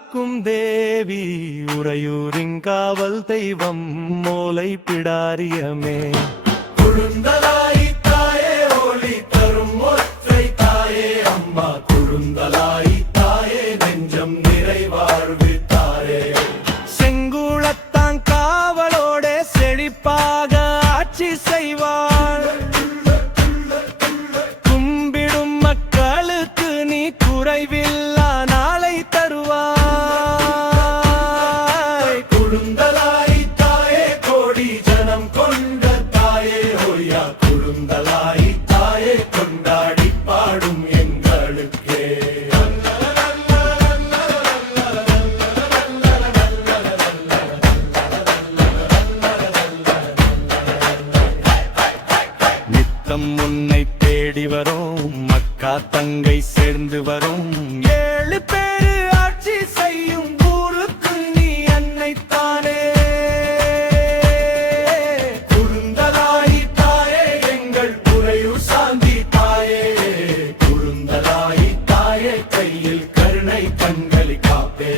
காக்கும் தேவி உறையூரின் காவல் தெய்வம் மூலை பிடாரியமே. குழுந்தலாய் தாயே ஒளி தரும் ஒற்றை தாயே அம்மா குழுந்தலாய் தாயே நெஞ்சம் நிறைவாழ்வு தாயே. செங்குளத்தான் காவலோட செழிப்பாக ஆட்சி செய்வாள். கும்பிடும் மக்களுக்கு நீ குறைவில்லா நாளை தருவாய். குழுந்தலாய் தாயே கோடி ஜனம் கொண்ட தாயே ஒய்யா குழுந்தலாய் தாயே கொண்டாடி பாடும் எங்களுக்கே. நித்தம் உன்னை தேடி வரும் மக்கா தங்கை சேர்ந்து வரும். 7 பேரு ஆட்சி செய்யும் ஊருக்கு நீ அன்னைத்தானே. குழுந்தலாய் தாயே எங்கள் குறையூர் சாந்தி தாயே. குழுந்தலாய் தாயே கையில் கருணை கண்களி காப்பே.